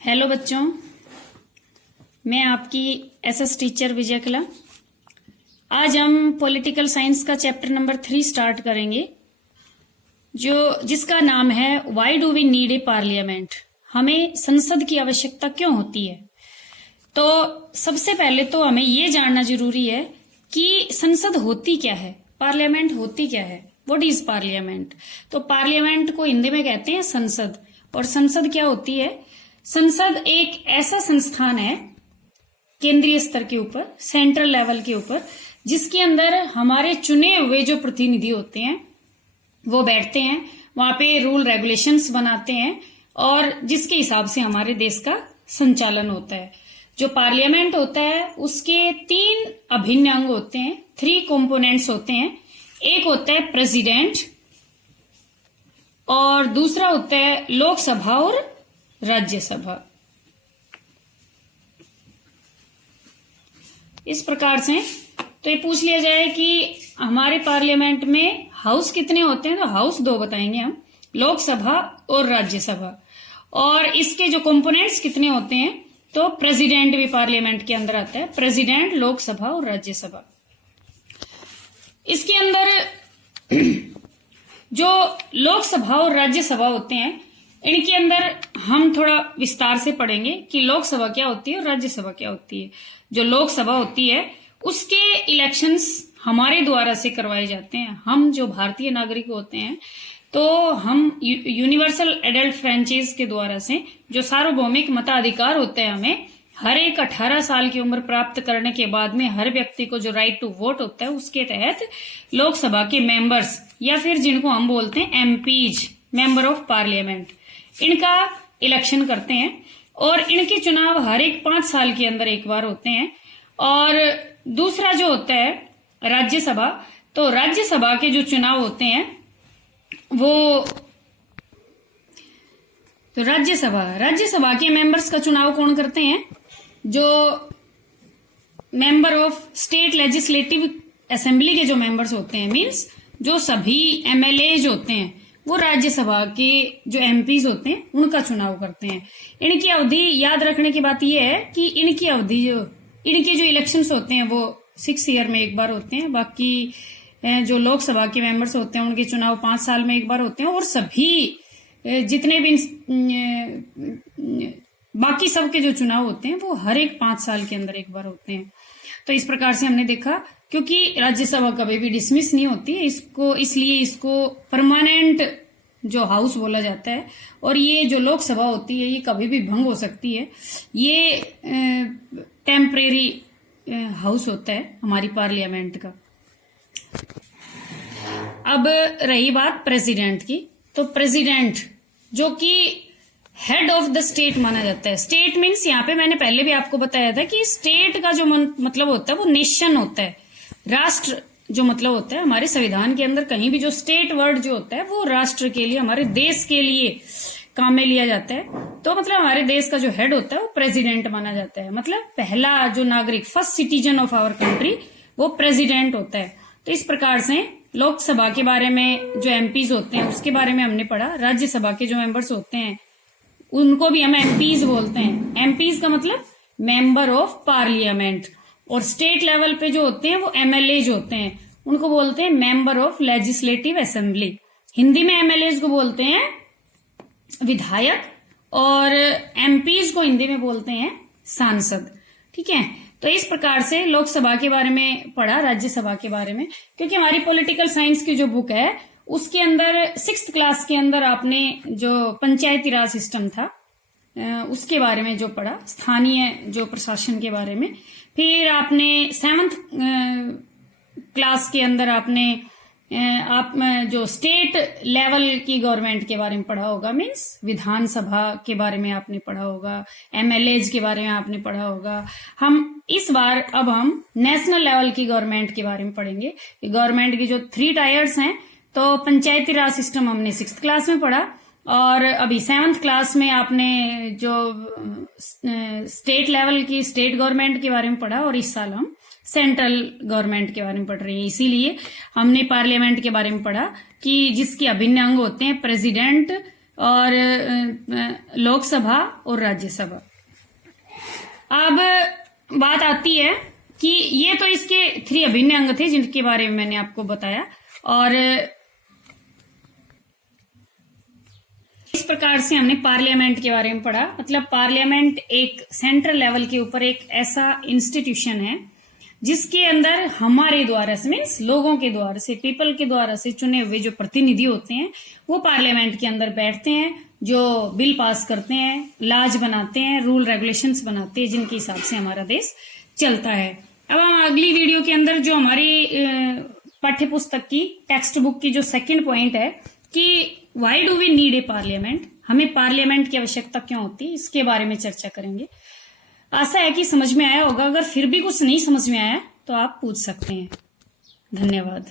Hello बच्चों, मैं आपकी एसएस टीचर विजय कला। आज हम पॉलिटिकल साइंस का चैप्टर नंबर 3 स्टार्ट करेंगे, जिसका नाम है why do we need a parliament. हमें संसद की आवश्यकता क्यों होती है। तो सबसे पहले तो हमें ये जानना जरूरी है कि संसद होती क्या है, पार्लियामेंट होती क्या है। What is parliament. तो पार्लियामेंट को हिंदी में कहते हैं संसद। और संसद क्या होती है। संसद एक ऐसा संस्थान है केंद्रीय स्तर के ऊपर, सेंट्रल लेवल के ऊपर, जिसके अंदर हमारे चुने हुए जो प्रतिनिधि होते हैं वो बैठते हैं, वहां पे रूल रेगुलेशंस बनाते हैं और जिसके हिसाब से हमारे देश का संचालन होता है। जो पार्लियामेंट होता है उसके 3 अभिन्न अंग होते हैं, 3 कंपोनेंट्स होते हैं। एक होता है प्रेसिडेंट, और दूसरा होता है लोकसभा और राज्यसभा। इस प्रकार से तो ये पूछ लिया जाए कि हमारे पार्लियामेंट में हाउस कितने होते हैं, तो हाउस 2 बताएंगे हम, लोकसभा और राज्यसभा। और इसके जो कंपोनेंट्स कितने होते हैं, तो प्रेसिडेंट भी पार्लियामेंट के अंदर आता है, प्रेसिडेंट, लोकसभा और राज्यसभा। इसके अंदर जो लोकसभा और राज्यसभा होते हैं, इनके अंदर हम थोड़ा विस्तार से पढ़ेंगे कि लोकसभा क्या होती है और राज्यसभा क्या होती है। जो लोकसभा होती है उसके इलेक्शंस हमारे द्वारा से करवाए जाते हैं। हम जो भारतीय नागरिक होते हैं तो हम यूनिवर्सल एडल्ट फ्रेंचाइज के द्वारा से जो सार्वभौमिक मताधिकार होता है, हमें हर एक 18 साल की उम्र प्राप्त करने के बाद में हर व्यक्ति को जो राइट टू वोट होता है, उसके तहत लोकसभा के मेंबर्स या फिर जिनको हम बोलते हैं एमपीज, मेंबर ऑफ पार्लियामेंट, इनका इलेक्शन करते हैं। और इनके चुनाव हर एक 5 साल के अंदर एक बार होते हैं। और दूसरा जो होता है राज्यसभा, तो राज्यसभा के जो चुनाव होते हैं वो, तो राज्यसभा के मेंबर्स का चुनाव कौन करते हैं, जो member of state legislative assembly के जो मेंबर्स होते हैं, मींस जो सभी एमएलएज होते हैं, वो राज्यसभा के जो एमपीज होते हैं उनका चुनाव करते हैं। इनकी अवधि, याद रखने की बात यह है कि इनकी अवधि, इनके जो इलेक्शंस होते हैं वो 6 ईयर में एक बार होते हैं। बाकी जो लोकसभा के मेंबर्स होते हैं उनके चुनाव 5 साल में एक बार होते हैं। और सभी जितने भी बाकी सबके जो चुनाव होते हैं वो हर एक 5 साल के अंदर एक बार होते हैं। तो इस प्रकार से हमने देखा, क्योंकि राज्यसभा कभी भी डिसमिस नहीं होती इसलिए इसको परमानेंट जो हाउस बोला जाता है। और ये जो लोकसभा होती है ये कभी भी भंग हो सकती है, ये टेम्परेरी हाउस होता है हमारी पार्लियामेंट का। अब रही बात प्रेसिडेंट की, तो प्रेसिडेंट जो कि हेड ऑफ द स्टेट माना जाता है। स्टेट मीन्स, यहाँ पे मैंने पहले भी आपको बताया था कि स्टेट का जो मतलब होता है वो नेशन होता है, राष्ट्र जो मतलब होता है। हमारे संविधान के अंदर कहीं भी जो स्टेट वर्ड जो होता है वो राष्ट्र के लिए, हमारे देश के लिए काम में लिया जाता है। तो मतलब हमारे देश का जो हेड होता है वो प्रेसिडेंट माना जाता है। मतलब पहला जो नागरिक, first citizen of our country, वो प्रेसिडेंट होता है। तो इस प्रकार से लोकसभा के बारे में जो एमपीज होते हैं उसके बारे में हमने पढ़ा। राज्यसभा के जो मेंबर्स होते हैं उनको भी हम एमपीज बोलते हैं। एमपीज का मतलब मेंबर ऑफ पार्लियामेंट। और स्टेट लेवल पे जो होते हैं वो एमएलए जो होते हैं उनको बोलते हैं member of legislative assembly. Hindi में एमएलए को बोलते हैं विधायक और एमपीज को हिंदी में बोलते हैं सांसद। ठीक है, तो इस प्रकार से लोकसभा के बारे में पढ़ा, राज्यसभा के बारे में। क्योंकि हमारी पॉलिटिकल साइंस की जो बुक है उसके अंदर 6th क्लास के अंदर आपने जो पंचायती राज सिस्टम था उसके बारे में जो पढ़ा, स्थानीय जो प्रशासन के बारे में। फिर आपने 7th क्लास के अंदर आपने आप जो स्टेट लेवल की गवर्नमेंट के बारे में पढ़ा होगा, मीन्स विधानसभा के बारे में आपने पढ़ा होगा, एमएलएज के बारे में आपने पढ़ा होगा। हम इस बार अब हम नेशनल लेवल की गवर्नमेंट के बारे में पढ़ेंगे। गवर्नमेंट की जो 3 टायर्स हैं, तो पंचायती राज सिस्टम हमने 6th क्लास में पढ़ा, और अभी 7th क्लास में आपने जो स्टेट लेवल की स्टेट गवर्नमेंट के बारे में पढ़ा, और इस साल हम सेंट्रल गवर्नमेंट के बारे में पढ़ रहे हैं। इसीलिए हमने पार्लियामेंट के बारे में पढ़ा कि जिसके अभिन्न अंग होते हैं प्रेसिडेंट और लोकसभा और राज्यसभा। अब बात आती है कि ये तो इसके 3 अभिन्न अंग थे जिनके बारे में मैंने आपको बताया, और इस प्रकार से हमने पार्लियामेंट के बारे में पढ़ा। मतलब पार्लियामेंट एक सेंट्रल लेवल के ऊपर एक ऐसा इंस्टीट्यूशन है जिसके अंदर हमारे द्वारा से, मीन्स लोगों के द्वारा से, पीपल के द्वारा से चुने हुए जो प्रतिनिधि होते हैं वो पार्लियामेंट के अंदर बैठते हैं, जो बिल पास करते हैं, लाज बनाते हैं, रूल रेगुलेशंस बनाते हैं, जिनके हिसाब से हमारा देश चलता है। अब हम अगली वीडियो के अंदर जो हमारी पाठ्य पुस्तक की टेक्स्ट बुक की जो सेकंड पॉइंट है कि why do we need a parliament, हमें पार्लियामेंट की आवश्यकता क्यों होती है, इसके बारे में चर्चा करेंगे। आशा है कि समझ में आया होगा। अगर फिर भी कुछ नहीं समझ में आया तो आप पूछ सकते हैं। धन्यवाद।